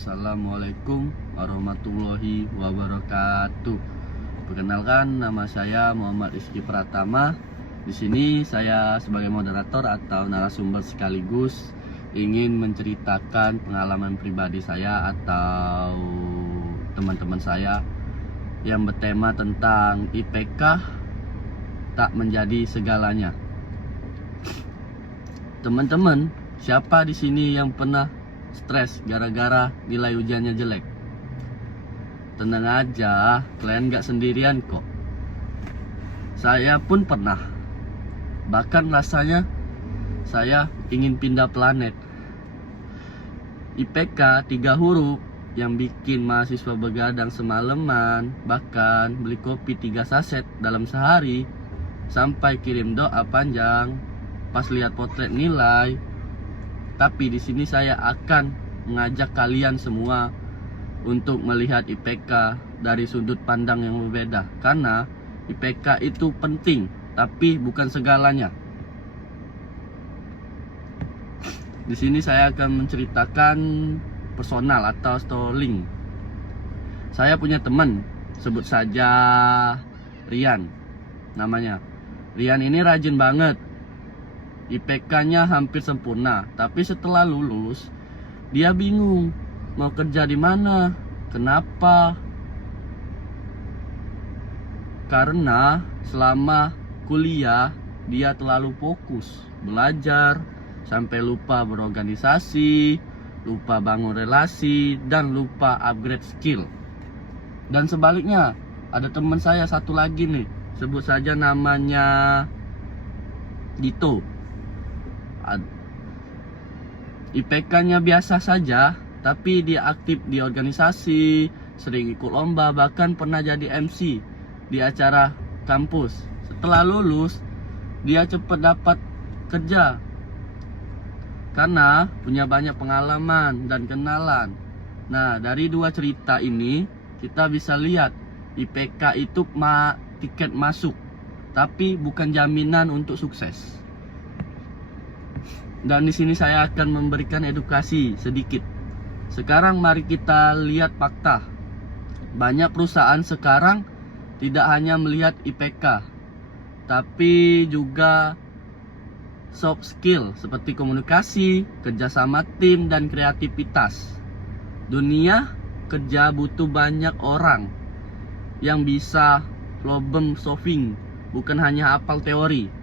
Assalamualaikum warahmatullahi wabarakatuh. Perkenalkan, nama saya Muhammad Rizky Pratama. Di sini saya sebagai moderator atau narasumber sekaligus ingin menceritakan pengalaman pribadi saya atau teman-teman saya yang bertema tentang IPK tak menjadi segalanya. Teman-teman, siapa di sini yang pernah stres gara-gara nilai ujiannya jelek? Tenang aja, kalian gak sendirian kok. Saya pun pernah. Bahkan rasanya saya ingin pindah planet. IPK 3 huruf yang bikin mahasiswa begadang semalaman, bahkan beli kopi 3 saset dalam sehari, sampai kirim doa panjang pas lihat potret nilai. Tapi di sini saya akan mengajak kalian semua untuk melihat IPK dari sudut pandang yang berbeda. Karena IPK itu penting, tapi bukan segalanya. Di sini saya akan menceritakan personal atau storytelling. Saya punya teman, sebut saja Rian namanya. Rian ini rajin banget. IPK-nya hampir sempurna, tapi setelah lulus dia bingung mau kerja di mana. Kenapa? Karena selama kuliah dia terlalu fokus belajar sampai lupa berorganisasi, lupa bangun relasi, dan lupa upgrade skill. Dan sebaliknya, ada teman saya satu lagi nih, sebut saja namanya Dito. IPK-nya biasa saja, tapi dia aktif di organisasi, sering ikut lomba, bahkan pernah jadi MC di acara kampus. Setelah lulus, dia cepat dapat kerja karena punya banyak pengalaman dan kenalan. Nah, dari dua cerita ini kita bisa lihat IPK itu tiket masuk, tapi bukan jaminan untuk sukses. Dan di sini saya akan memberikan edukasi sedikit. Sekarang mari kita lihat fakta. Banyak perusahaan sekarang tidak hanya melihat IPK, tapi juga soft skill seperti komunikasi, kerjasama tim, dan kreativitas. Dunia kerja butuh banyak orang yang bisa problem solving, bukan hanya hafal teori.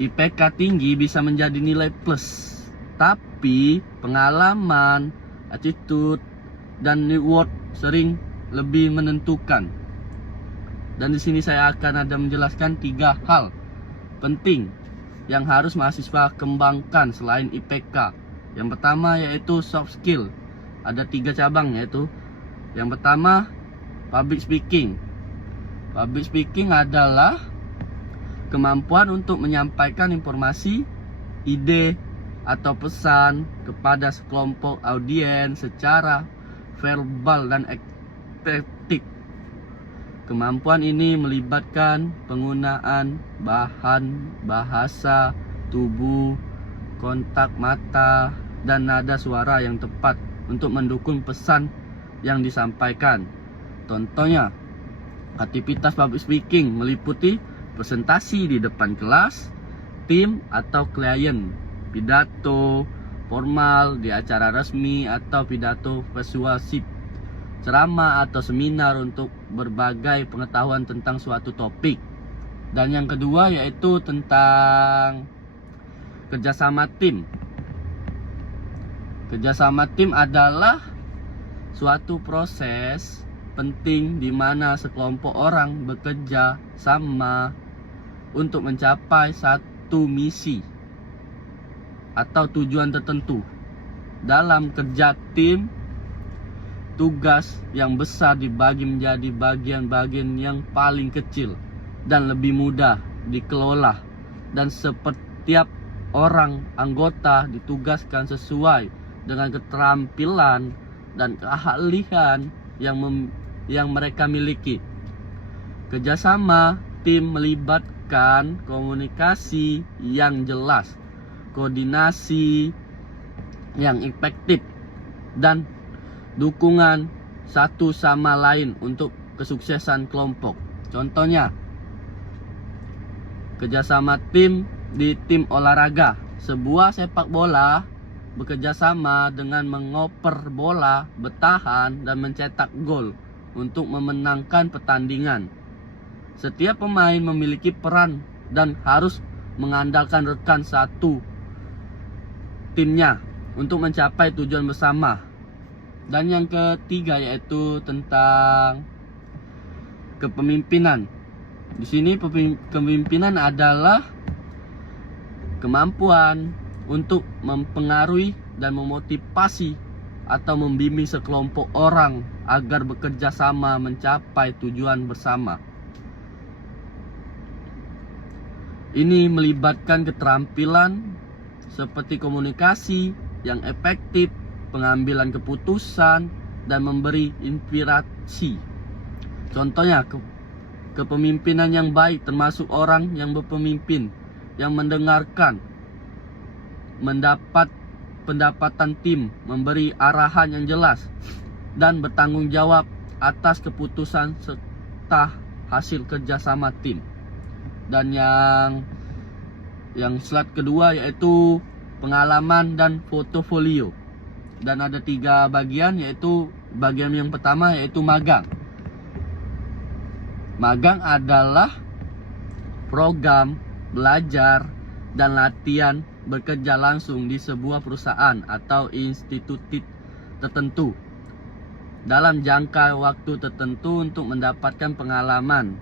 IPK tinggi bisa menjadi nilai plus, tapi pengalaman, attitude, dan reward sering lebih menentukan. Dan di sini saya akan ada menjelaskan 3 hal penting yang harus mahasiswa kembangkan selain IPK. Yang pertama yaitu soft skill. Ada 3 cabang, yaitu yang pertama public speaking. Public speaking adalah kemampuan untuk menyampaikan informasi, ide, atau pesan kepada sekelompok audiens secara verbal dan estetik. Kemampuan ini melibatkan penggunaan bahasa tubuh, kontak mata, dan nada suara yang tepat untuk mendukung pesan yang disampaikan. Contohnya, aktivitas public speaking meliputi presentasi di depan kelas, tim, atau klien, pidato formal di acara resmi, atau pidato persuasif, ceramah atau seminar untuk berbagai pengetahuan tentang suatu topik. Dan yang kedua yaitu tentang kerjasama tim. Kerjasama tim adalah suatu proses penting di mana sekelompok orang bekerja sama untuk mencapai satu misi atau tujuan tertentu. Dalam kerja tim, tugas yang besar dibagi menjadi bagian-bagian yang paling kecil dan lebih mudah dikelola, dan setiap orang anggota ditugaskan sesuai dengan keterampilan dan keahlian yang mereka miliki. Kerjasama tim melibatkan komunikasi yang jelas, koordinasi, yang efektif dan dukungan satu sama lain untuk kesuksesan kelompok. Contohnya, kerjasama tim di tim olahraga. Sebuah sepak bola bekerja sama dengan mengoper bola, bertahan, dan mencetak gol untuk memenangkan pertandingan. Setiap pemain memiliki peran dan harus mengandalkan rekan satu timnya untuk mencapai tujuan bersama. Dan yang ketiga yaitu tentang kepemimpinan. Di sini kepemimpinan adalah kemampuan untuk mempengaruhi dan memotivasi atau membimbing sekelompok orang agar bekerja sama mencapai tujuan bersama. Ini melibatkan keterampilan seperti komunikasi yang efektif, pengambilan keputusan, dan memberi inspirasi. Contohnya, kepemimpinan yang baik termasuk orang yang berpemimpin, yang mendengarkan, mendapat pendapatan tim, memberi arahan yang jelas, dan bertanggung jawab atas keputusan serta hasil kerjasama tim. Dan yang slide kedua yaitu pengalaman dan portofolio. Dan ada 3 bagian, yaitu bagian yang pertama yaitu magang. Magang adalah program belajar dan latihan bekerja langsung di sebuah perusahaan atau institusi tertentu dalam jangka waktu tertentu untuk mendapatkan pengalaman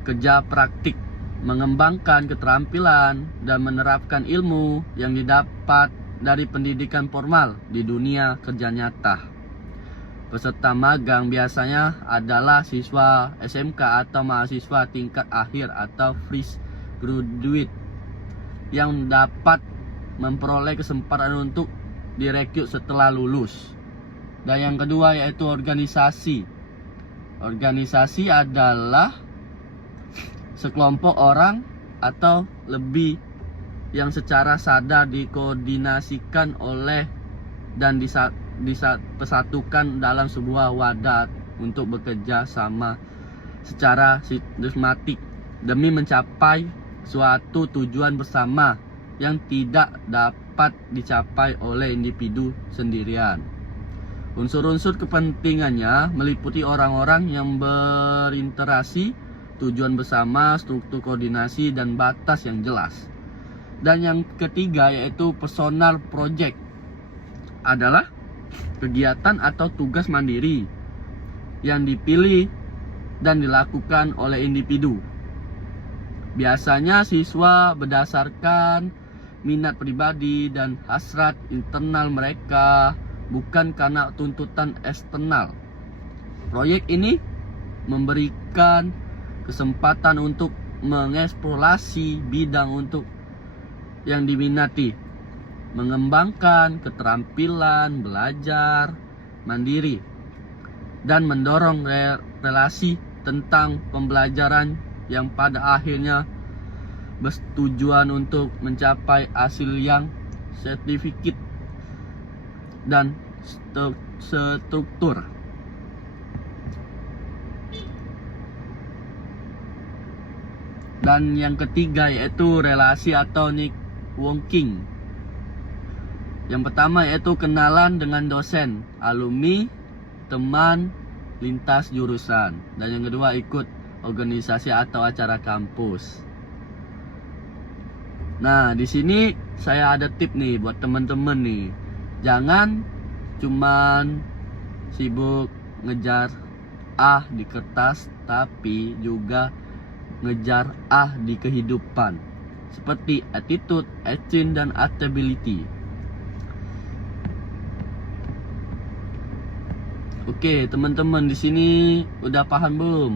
kerja praktik, mengembangkan keterampilan dan menerapkan ilmu yang didapat dari pendidikan formal di dunia kerja nyata. Peserta magang biasanya adalah siswa SMK atau mahasiswa tingkat akhir atau fresh graduate yang dapat memperoleh kesempatan untuk direkrut setelah lulus. Dan yang kedua yaitu organisasi. Organisasi adalah sekelompok orang atau lebih yang secara sadar dikoordinasikan oleh dan disatukan dalam sebuah wadah untuk bekerja sama secara sistematik demi mencapai suatu tujuan bersama yang tidak dapat dicapai oleh individu sendirian. Unsur-unsur kepentingannya meliputi orang-orang yang berinteraksi, tujuan bersama, struktur koordinasi, dan batas yang jelas. Dan yang ketiga yaitu personal project adalah kegiatan atau tugas mandiri yang dipilih dan dilakukan oleh individu. Biasanya siswa berdasarkan minat pribadi dan hasrat internal mereka, bukan karena tuntutan eksternal. Proyek ini memberikan kesempatan untuk mengeksplorasi bidang untuk yang diminati, mengembangkan keterampilan belajar mandiri, dan mendorong relasi tentang pembelajaran yang pada akhirnya bertujuan untuk mencapai hasil yang sertifikat dan struktur. Dan yang ketiga yaitu relasi atau networking. Yang pertama yaitu kenalan dengan dosen, alumni, teman lintas jurusan. Dan yang kedua ikut organisasi atau acara kampus. Nah, di sini saya ada tip nih buat teman-teman nih. Jangan cuman sibuk ngejar A di kertas, tapi juga ngejar A di kehidupan, seperti attitude, action, dan adaptability. Oke, teman-teman di sini udah paham belum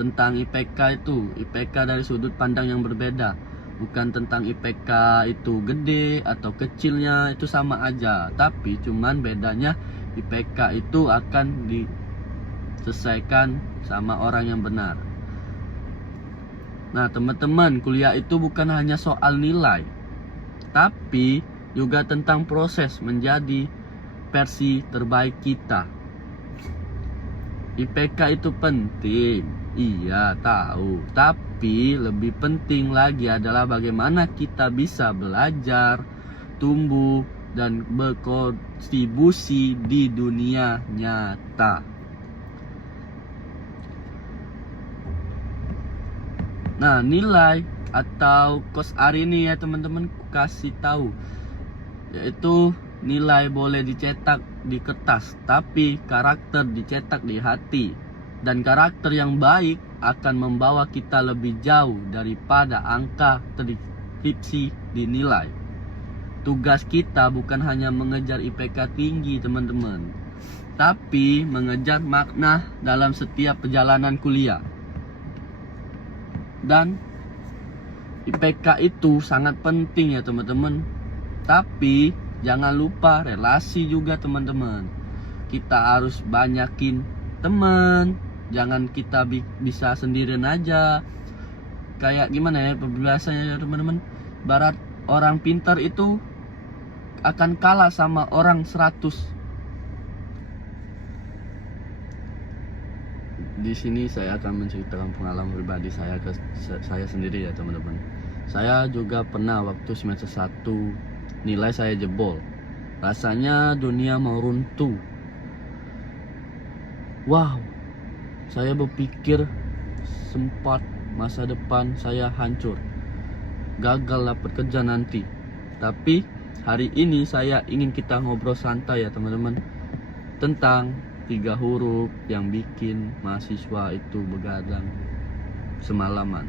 tentang IPK itu? IPK dari sudut pandang yang berbeda. Bukan tentang IPK itu gede atau kecilnya, itu sama aja. Tapi cuman bedanya IPK itu akan diselesaikan sama orang yang benar. Nah teman-teman, kuliah itu bukan hanya soal nilai, tapi juga tentang proses menjadi versi terbaik kita. IPK itu penting, iya tahu, tapi lebih penting lagi adalah bagaimana kita bisa belajar, tumbuh, dan berkontribusi di dunia nyata. Nah, nilai atau KOSAR ini ya teman-teman kasih tahu, yaitu nilai boleh dicetak di kertas, tapi karakter dicetak di hati. Dan karakter yang baik akan membawa kita lebih jauh daripada angka terdeskripsi di nilai. Tugas kita bukan hanya mengejar IPK tinggi teman-teman, tapi mengejar makna dalam setiap perjalanan kuliah. Dan IPK itu sangat penting ya teman-teman, tapi jangan lupa relasi juga teman-teman. Kita harus banyakin teman, jangan kita bisa sendirian aja. Kayak gimana ya pembahasannya teman-teman, barat orang pintar itu akan kalah sama orang 100. Di sini saya akan menceritakan pengalaman pribadi saya ke saya sendiri ya teman-teman. Saya juga pernah waktu semester 1 nilai saya jebol. Rasanya dunia mau runtuh. Wow, saya berpikir sempat masa depan saya hancur, gagal dapat kerja nanti. Tapi hari ini saya ingin kita ngobrol santai ya teman-teman, tentang 3 huruf yang bikin mahasiswa itu begadang semalaman.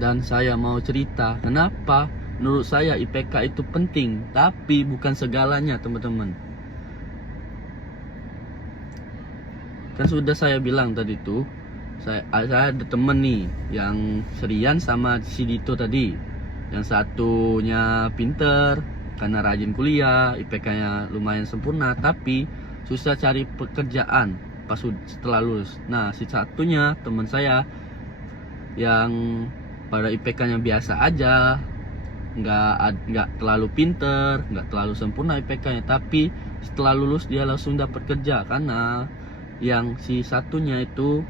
Dan saya mau cerita kenapa menurut saya IPK itu penting, tapi bukan segalanya teman-teman. Kan sudah saya bilang tadi tuh, saya ada temen nih yang serian sama si Dito tadi. Yang satunya pinter karena rajin kuliah, IPK-nya lumayan sempurna, tapi susah cari pekerjaan pas setelah lulus. Nah, si satunya teman saya yang pada IPK-nya biasa aja, nggak terlalu pinter, nggak terlalu sempurna IPK-nya, tapi setelah lulus dia langsung dapat kerja karena yang si satunya itu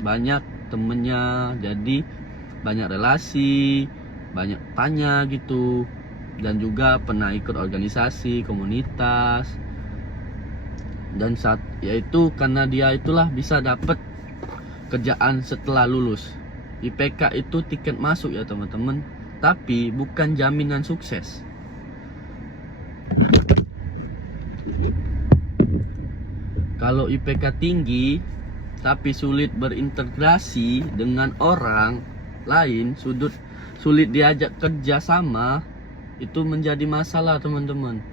banyak temennya, jadi banyak relasi, banyak tanya gitu, dan juga pernah ikut organisasi komunitas. Dan yaitu karena dia itulah bisa dapat kerjaan setelah lulus. IPK itu tiket masuk ya teman-teman, tapi bukan jaminan sukses. Kalau IPK tinggi tapi sulit berintegrasi dengan orang lain, sulit diajak kerja sama, itu menjadi masalah teman-teman.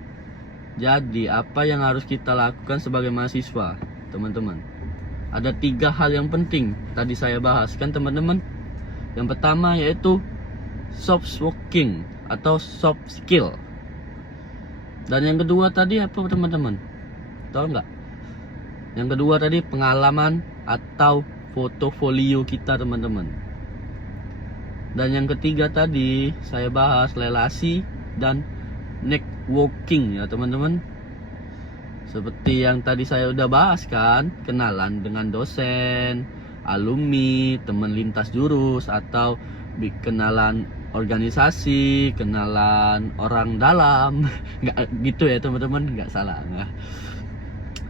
Jadi apa yang harus kita lakukan sebagai mahasiswa teman-teman? Ada 3 hal yang penting tadi saya bahas kan teman-teman. Yang pertama yaitu soft skilling atau soft skill. Dan yang kedua tadi apa teman-teman? Tahu nggak? Yang kedua tadi pengalaman atau portofolio kita teman-teman. Dan yang ketiga tadi saya bahas relasi dan networking ya teman-teman. Seperti yang tadi saya udah bahas kan, kenalan dengan dosen, alumni, teman lintas jurus, atau kenalan organisasi, kenalan orang dalam. Nggak gitu ya teman-teman, nggak salah nggak.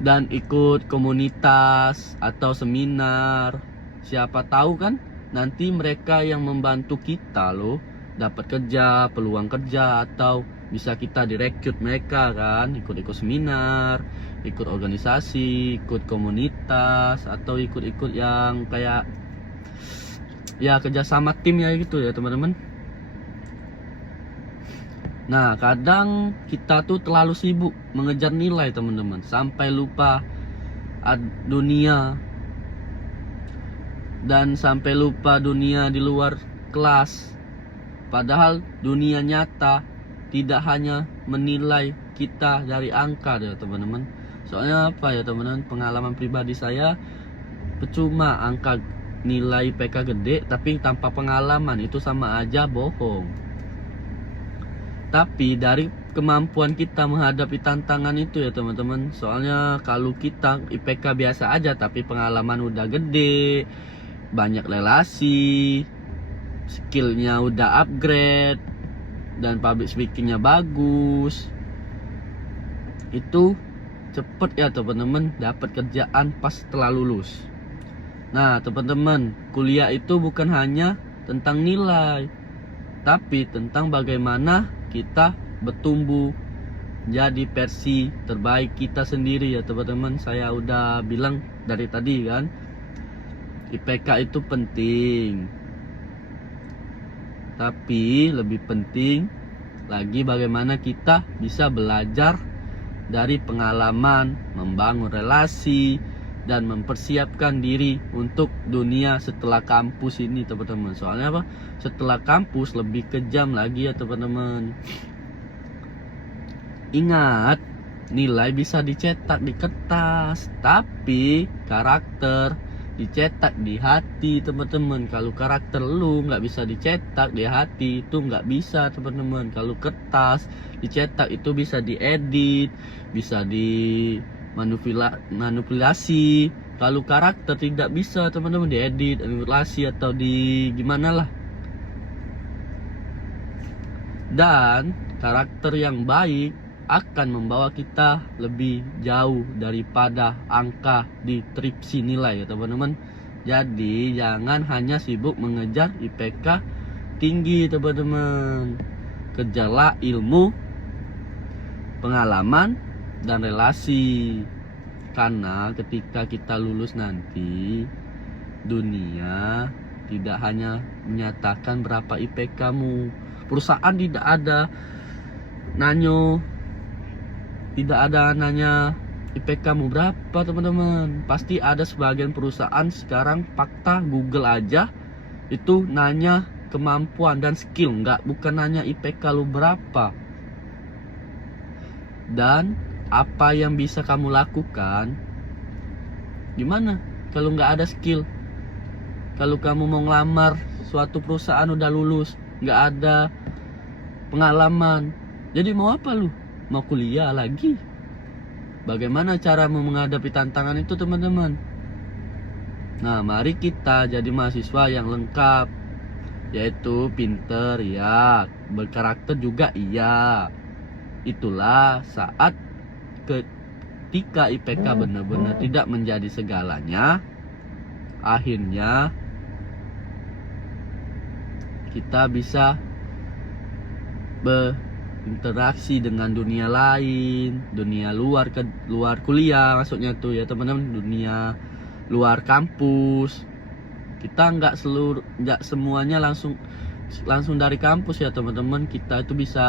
Dan ikut komunitas atau seminar, siapa tahu kan nanti mereka yang membantu kita loh dapat kerja, peluang kerja, atau bisa kita direkrut mereka kan, ikut-ikut seminar, ikut organisasi, ikut komunitas, atau ikut-ikut yang kayak ya kerjasama tim ya gitu ya teman-teman. Nah, kadang kita tuh terlalu sibuk mengejar nilai teman-teman, sampai lupa dunia, dan sampai lupa dunia di luar kelas. Padahal dunia nyata tidak hanya menilai kita dari angka ya teman-teman. Soalnya apa ya teman-teman, pengalaman pribadi saya, percuma angka nilai IPK gede tapi tanpa pengalaman, itu sama aja bohong. Tapi dari kemampuan kita menghadapi tantangan itu ya teman-teman. Soalnya kalau kita IPK biasa aja tapi pengalaman udah gede, banyak relasi, skillnya udah upgrade, dan public speakingnya bagus, itu cepet ya teman-teman dapat kerjaan pas setelah lulus. Nah teman-teman, kuliah itu bukan hanya tentang nilai, tapi tentang bagaimana kita bertumbuh jadi versi terbaik kita sendiri ya teman-teman. Saya udah bilang dari tadi kan, IPK itu penting, tapi lebih penting lagi bagaimana kita bisa belajar dari pengalaman, membangun relasi, dan mempersiapkan diri untuk dunia setelah kampus ini teman-teman. Soalnya apa? Setelah kampus lebih kejam lagi ya teman-teman. Ingat, nilai bisa dicetak di kertas, tapi karakter dicetak di hati teman-teman. Kalau karakter lu nggak bisa dicetak di hati, itu nggak bisa teman-teman. Kalau kertas dicetak itu bisa diedit, bisa manipulasi. Kalau karakter tidak bisa teman-teman diedit, manipulasi atau di gimana lah. Dan karakter yang baik akan membawa kita lebih jauh daripada angka di tripsi nilai ya teman-teman. Jadi jangan hanya sibuk mengejar IPK tinggi teman-teman. Kejarlah ilmu, pengalaman, dan relasi. Karena ketika kita lulus nanti, dunia tidak hanya menyatakan berapa IPK-mu. Perusahaan tidak ada nanya IPK-mu berapa teman-teman. Pasti ada sebagian perusahaan sekarang fakta Google aja itu nanya kemampuan dan skill, bukan nanya IPK lu berapa. Dan apa yang bisa kamu lakukan, gimana kalau nggak ada skill? Kalau kamu mau ngelamar suatu perusahaan udah lulus, nggak ada pengalaman, jadi mau apa lu? Mau kuliah lagi? Bagaimana cara menghadapi tantangan itu teman-teman? Nah mari kita jadi mahasiswa yang lengkap, yaitu pinter ya, berkarakter juga iya. Itulah saat ketika IPK benar-benar tidak menjadi segalanya, akhirnya kita bisa berinteraksi dengan dunia lain, dunia luar kuliah maksudnya tuh ya teman-teman, dunia luar kampus. Kita nggak semuanya langsung dari kampus ya teman-teman. Kita itu bisa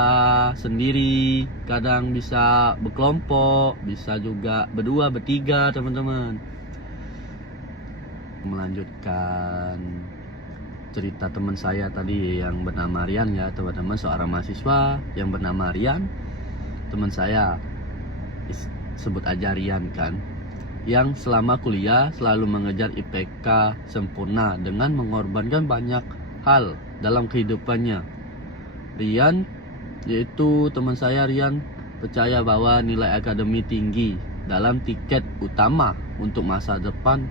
sendiri, kadang bisa berkelompok, bisa juga berdua, bertiga teman-teman. Melanjutkan cerita teman saya tadi yang bernama Rian ya teman-teman, seorang mahasiswa yang bernama Rian, teman saya, sebut aja Rian kan, yang selama kuliah selalu mengejar IPK sempurna dengan mengorbankan banyak hal dalam kehidupannya. Rian, yaitu teman saya Rian, percaya bahwa nilai akademi tinggi dalam tiket utama untuk masa depan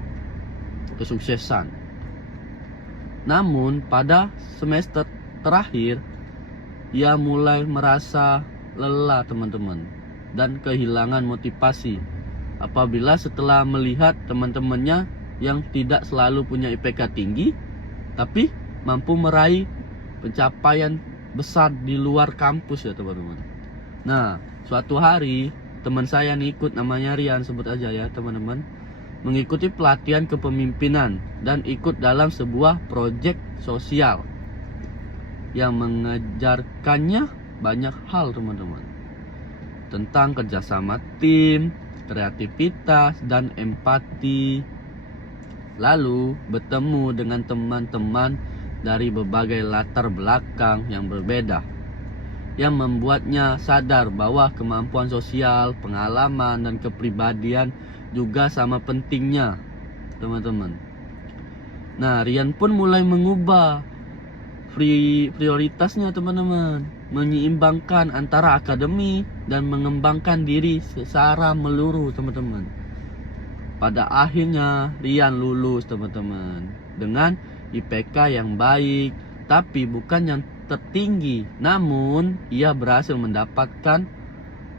kesuksesan. Namun pada semester terakhir ia mulai merasa lelah teman-teman dan kehilangan motivasi apabila setelah melihat teman-temannya yang tidak selalu punya IPK tinggi tapi mampu meraih pencapaian besar di luar kampus ya teman-teman. Nah suatu hari teman saya nih ikut, namanya Rian, sebut aja ya teman-teman, mengikuti pelatihan kepemimpinan dan ikut dalam sebuah proyek sosial yang mengajarkannya banyak hal teman-teman, tentang kerjasama tim, kreativitas, dan empati. Lalu bertemu dengan teman-teman dari berbagai latar belakang yang berbeda, yang membuatnya sadar bahwa kemampuan sosial, pengalaman, dan kepribadian juga sama pentingnya teman-teman. Nah Rian pun mulai mengubah prioritasnya teman-teman. menyeimbangkan antara akademi dan mengembangkan diri secara menyeluruh, teman-teman. Pada akhirnya Rian lulus, teman-teman, dengan IPK yang baik, tapi bukan yang tertinggi. Namun ia berhasil mendapatkan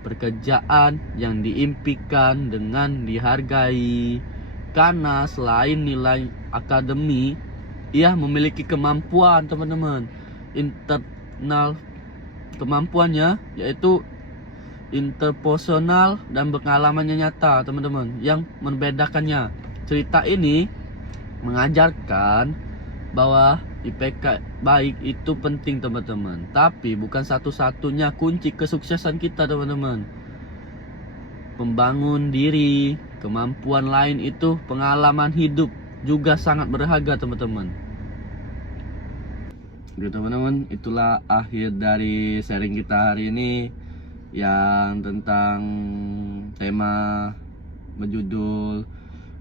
pekerjaan yang diimpikan dengan dihargai. Karena selain nilai akademi, ia memiliki kemampuan, teman-teman, internal. Kemampuannya yaitu interpersonal dan pengalamannya nyata, teman-teman, yang membedakannya. Cerita ini mengajarkan bahwa IPK baik itu penting, teman-teman, tapi bukan satu-satunya kunci kesuksesan kita, teman-teman. Membangun diri, kemampuan lain itu pengalaman hidup juga sangat berharga, teman-teman. Oke, teman-teman, itulah akhir dari sharing kita hari ini yang tentang tema berjudul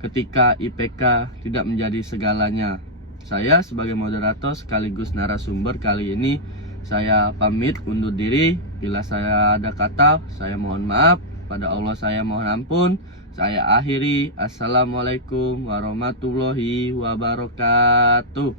ketika IPK tidak menjadi segalanya. Saya sebagai moderator sekaligus narasumber kali ini, saya pamit undur diri. Bila saya ada kata, saya mohon maaf. Pada Allah saya mohon ampun. Saya akhiri. Assalamualaikum warahmatullahi wabarakatuh.